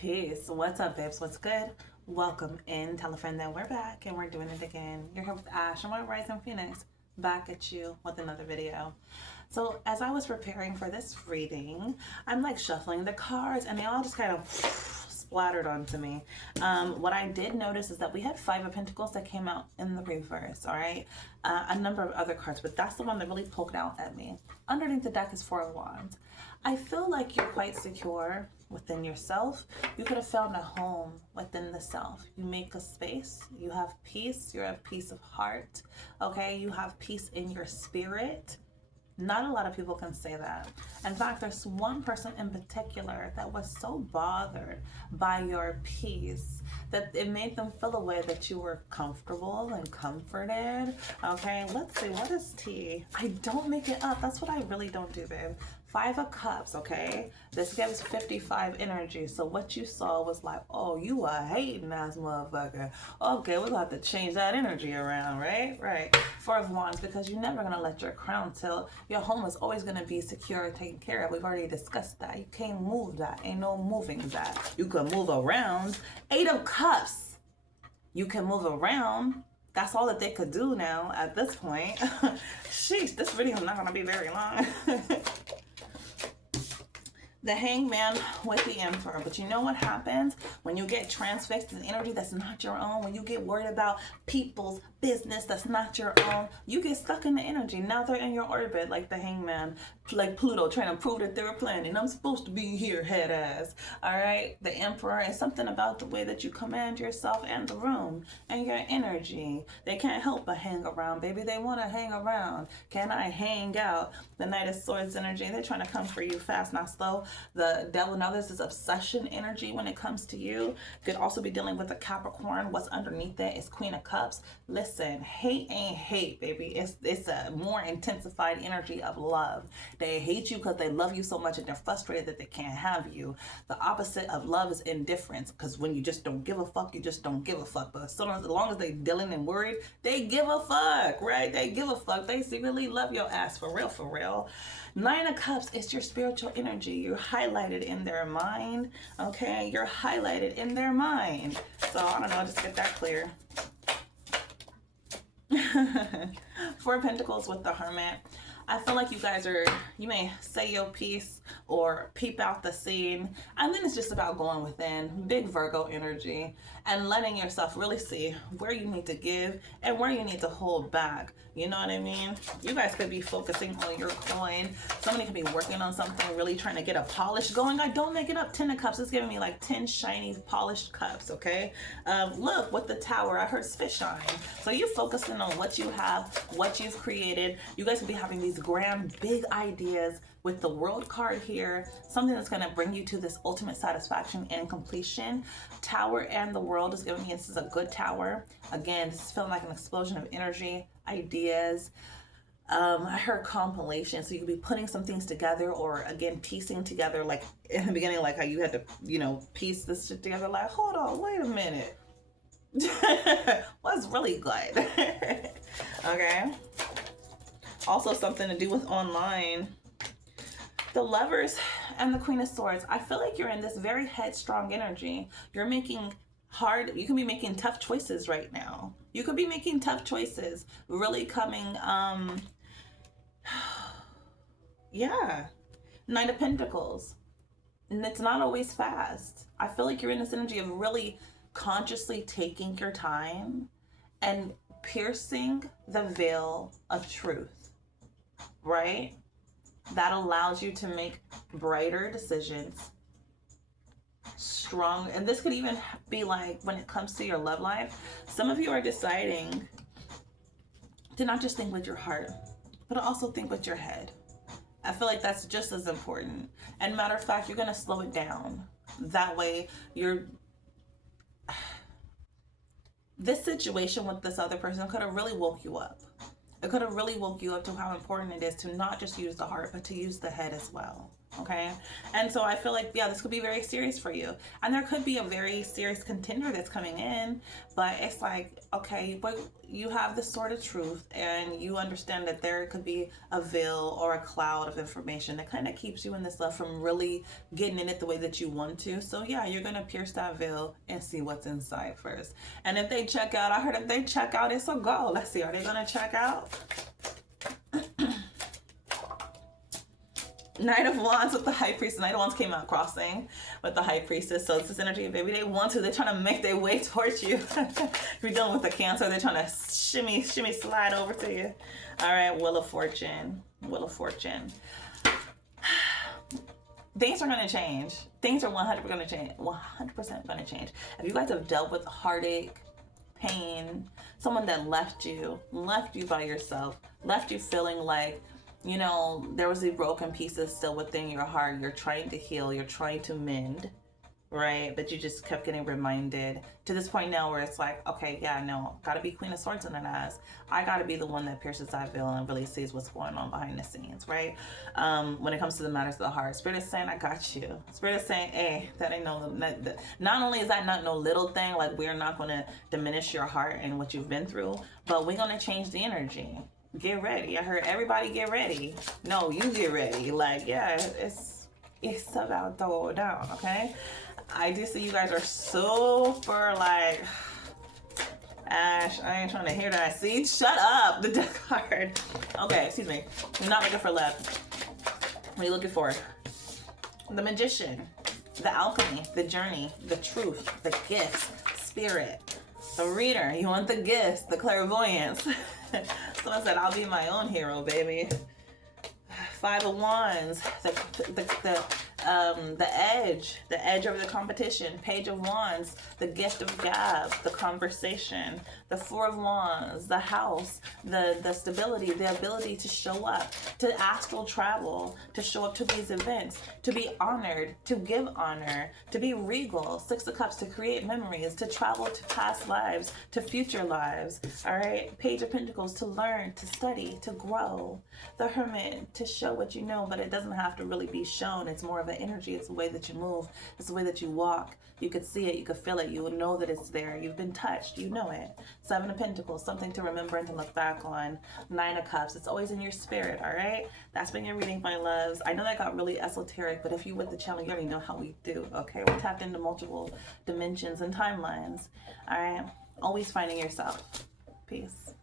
Peace. What's up, babes? What's good? Welcome in. Tell a friend that we're back and we're doing it again. You're here with Ash and we're Rising Phoenix. Back at you with another video. So as I was preparing for this reading, I'm like shuffling the cards and they all just kind of splattered onto me. What I did notice is that we had Five of Pentacles that came out in the reverse, all right? A number of other cards, but that's the one that really poked out at me. Underneath the deck is Four of Wands. I feel like you're quite secure within yourself. You could have found a home within the self. You make a space, you have peace, you have peace of heart, okay? You have peace in your spirit. Not a lot of people can say that. In fact, there's one person in particular that was so bothered by your peace that it made them feel a way that you were comfortable and comforted. Okay, let's see, what is T? I don't make it up. That's what I really don't do, babe. Five of Cups, okay? This gives 55 energy. So what you saw was like, oh, you a hating ass motherfucker. Okay, we're gonna have to change that energy around, right? Right. Four of Wands, because you're never gonna let your crown tilt. Your home is always gonna be secure, taken care of. We've already discussed that. You can't move that. Ain't no moving that. You can move around. Eight of Cups. You can move around. That's all that they could do now at this point. Sheesh, this video is not gonna be very long. The Hangman with the Emperor. But you know what happens when you get transfixed in energy that's not your own, when you get worried about people's business that's not your own, you get stuck in the energy. Now they're in your orbit like the Hangman, like Pluto trying to prove that they're a planet and I'm supposed to be here, head ass. All right, the Emperor is something about the way that you command yourself and the room and your energy. They can't help but hang around, baby. They want to hang around. Can I hang out? The Knight of Swords energy, they're trying to come for you fast, not slow. The Devil, now there's this obsession energy when it comes to you. Could also be dealing with a Capricorn. What's underneath it is Queen of Cups. Listen, hate ain't hate, baby. It's a more intensified energy of love. They hate you because they love you so much and they're frustrated that they can't have you. The opposite of love is indifference, because when you just don't give a fuck, you just don't give a fuck. But as long as they dealing and worried, they give a fuck, right? They give a fuck. They secretly love your ass, for real, for real. Nine of Cups, it's your spiritual energy. You're highlighted in their mind, okay? You're highlighted in their mind. So, I don't know, just get that clear. Four of Pentacles with the Hermit. I feel like you may say your piece or peep out the scene, and then it's just about going within, big Virgo energy, and letting yourself really see where you need to give and where you need to hold back. You know what I mean? You guys could be focusing on your coin. Somebody could be working on something, really trying to get a polish going. I don't make it up. 10 of Cups is giving me like 10 shiny polished cups, okay? Look, with the Tower, I heard fisheye. So you're focusing on what you have, what you've created. You guys could be having these grand, big ideas with the World card here, something that's going to bring you to this ultimate satisfaction and completion. Tower and the World is giving me, this is a good Tower. Again, this is feeling like an explosion of energy, ideas. I heard compilation, so you could be putting some things together, or again, piecing together, like in the beginning, like how you had to, piece this shit together, like, hold on, wait a minute. What's really good? Okay. Also something to do with online. The Lovers and the Queen of Swords. I feel like you're in this very headstrong energy. You're making you can be making tough choices right now. You could be making tough choices. Really coming, yeah. Knight of Pentacles. And it's not always fast. I feel like you're in this energy of really consciously taking your time and piercing the veil of truth, right? That allows you to make brighter decisions, strong. And this could even be like when it comes to your love life, some of you are deciding to not just think with your heart, but also think with your head. I feel like that's just as important. And matter of fact, you're going to slow it down. That way this situation with this other person could have really woke you up. It could have really woke you up to how important it is to not just use the heart, but to use the head as well. Okay. And so I feel like, yeah, this could be very serious for you. And there could be a very serious contender that's coming in, but it's like, okay, but you have this sort of truth and you understand that there could be a veil or a cloud of information that kind of keeps you in this love from really getting in it the way that you want to. So yeah, you're going to pierce that veil and see what's inside first. And if they check out, I heard if they check out, it's a go. Let's see, are they going to check out? Knight of Wands with the High Priestess. Knight of Wands came out crossing with the High Priestess. So it's this energy of maybe they want to. They're trying to make their way towards you. If you're dealing with the Cancer, they're trying to shimmy, slide over to you. All right, Wheel of Fortune. Wheel of Fortune. Things are going to change. Things are 100% going to change. 100% going to change. If you guys have dealt with heartache, pain, someone that left you by yourself, left you feeling like, you know, there was these broken pieces still within your heart. You're trying to heal. You're trying to mend, right? But you just kept getting reminded to this point now where it's like, okay, yeah, no, gotta be Queen of Swords in that ass. I gotta be the one that pierces that veil and really sees what's going on behind the scenes, right? When it comes to the matters of the heart, Spirit is saying, I got you. Spirit is saying, hey, that ain't no, not only is that not no little thing, like we're not gonna diminish your heart and what you've been through, but we're gonna change the energy. Get ready. I heard everybody get ready. No, you get ready. Like, yeah, it's about to go down, okay? I do see you guys are super like, Ash, I ain't trying to hear that. See, shut up, the death card. Okay, excuse me. You're not looking for love. What are you looking for? The Magician, the Alchemy, the Journey, the Truth, the Gifts, Spirit, the Reader. You want the gifts, the clairvoyance. Someone said, I'll be my own hero, baby. Five of Wands, the edge over the competition. Page of Wands, the gift of gab, the conversation. The Four of Wands, the house, the stability, the ability to show up, to astral travel, to show up to these events, to be honored, to give honor, to be regal. Six of Cups, to create memories, to travel to past lives, to future lives. All right. Page of Pentacles, to learn, to study, to grow. The Hermit, to show what you know, but it doesn't have to really be shown. It's more of an energy. It's the way that you move. It's the way that you walk. You could see it. You could feel it. You would know that it's there. You've been touched. You know it. Seven of Pentacles, something to remember and to look back on. Nine of Cups, it's always in your spirit, all right? That's been your reading, my loves. I know that got really esoteric, but if you with the channel, you already know how we do, okay? We're tapped into multiple dimensions and timelines, all right? Always finding yourself. Peace.